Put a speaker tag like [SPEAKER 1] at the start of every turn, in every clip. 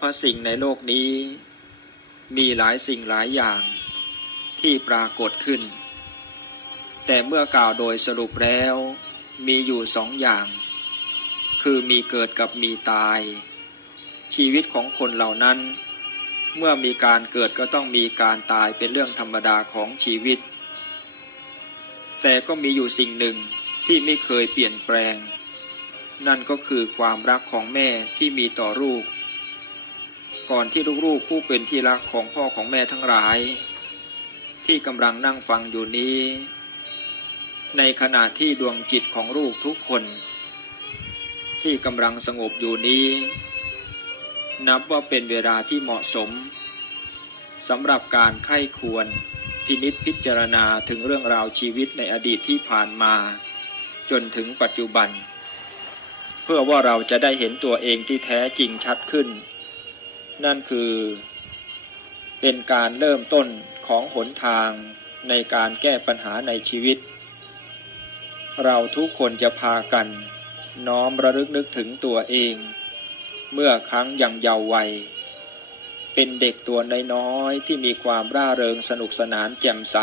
[SPEAKER 1] พสิ่งในโลกนี้ มีหลายสิ่งหลายอย่างที่ปรากฏขึ้น แต่เมื่อกล่าวโดยสรุปแล้ว มีอยู่สองอย่าง คือมีเกิดกับมีตาย ชีวิตของคนเหล่านั้น เมื่อมีการเกิดก็ต้องมีการตายเป็นเรื่องธรรมดาของชีวิต แต่ก็มีอยู่สิ่งหนึ่งที่ไม่เคยเปลี่ยนแปลง นั่นก็คือความรักของแม่ที่มีต่อลูก ก่อนที่ลูกๆผู้เป็นที่รักของพ่อของแม่ทั้งหลาย ที่กำลังนั่งฟังอยู่นี้ ในขณะที่ดวงจิตของลูกทุกคน ที่กำลังสงบอยู่นี้ นับว่าเป็นเวลาที่เหมาะสมสำหรับการไข้ควรพินิษพิจารณาถึงเรื่องราวชีวิตในอดีตที่ผ่านมา จนถึงปัจจุบัน เพื่อว่าเราจะได้เห็นตัวเองที่แท้จริงชัดขึ้น นั่นคือ เป็นการเริ่มต้นของหนทางในการแก้ปัญหาในชีวิต เราทุกคนจะพากัน น้อมระลึกนึกถึงตัวเอง เมื่อครั้งยังเยาว์วัย เป็นเด็กตัวน้อยๆที่มีความร่าเริงสนุกสนานแจ่มใส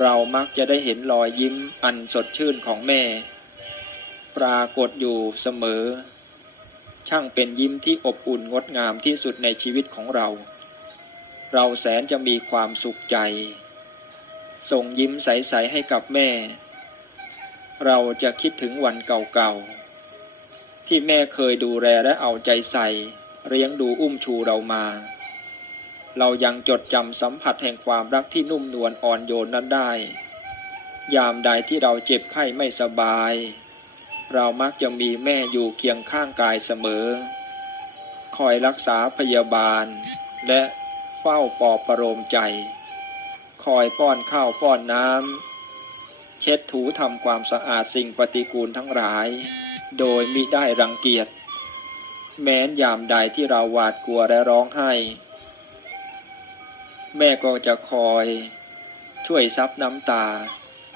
[SPEAKER 1] เรามักจะได้เห็นรอยยิ้มอันสดชื่นของแม่ ปรากฏอยู่เสมอ ช่างเป็นยิ้มที่อบอุ่นงดงามที่สุดในชีวิตของเรา เราแสนจะมีความสุขใจ ส่งยิ้มใส ๆ ให้กับแม่ เราจะคิดถึงวันเก่าๆ ที่แม่เคยดูแลและเอาใจใส่เลี้ยงดูอุ้มชูเรามา เรายังจดจำสัมผัสแห่งความรักที่นุ่มนวลอ่อนโยนนั้นได้ ยามใดที่เราเจ็บไข้ไม่สบาย เรามักจะมีแม่อยู่เคียงข้างกายเสมอ คอยรักษาพยาบาล และเฝ้าปลอบประโลมใจ คอยป้อนข้าวป้อนน้ำ เช็ดถูทำความสะอาดสิ่งปฏิกูลทั้งหลาย โดยมิได้รังเกียจ แม้นยามใดที่เราหวาดกลัวและร้องไห้ แม่ก็จะคอย ช่วยซับน้ำตา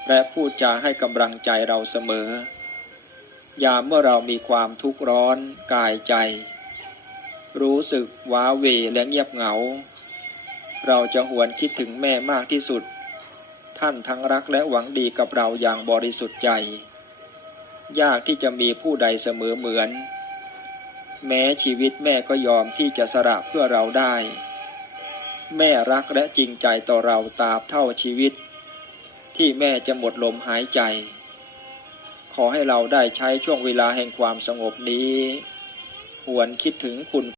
[SPEAKER 1] และพูดจาให้กำลังใจเราเสมอ ยามเมื่อเรามีความทุกข์ร้อนกายใจ รู้สึกว้าเวและเงียบเหงา เราจะหวนคิดถึงแม่มากที่สุด ท่านทั้งรักและหวังดีกับเราอย่างบริสุทธิ์ใจ ยากที่จะมีผู้ใดเสมอเหมือน แม้ชีวิตแม่ก็ยอมที่จะสละเพื่อเราได้ แม่รักและจริงใจต่อเราตราบเท่าชีวิต ที่แม่จะหมดลมหายใจ ขอให้เราได้ใช้ช่วงเวลาแห่งความสงบนี้ หวนคิดถึงคุณ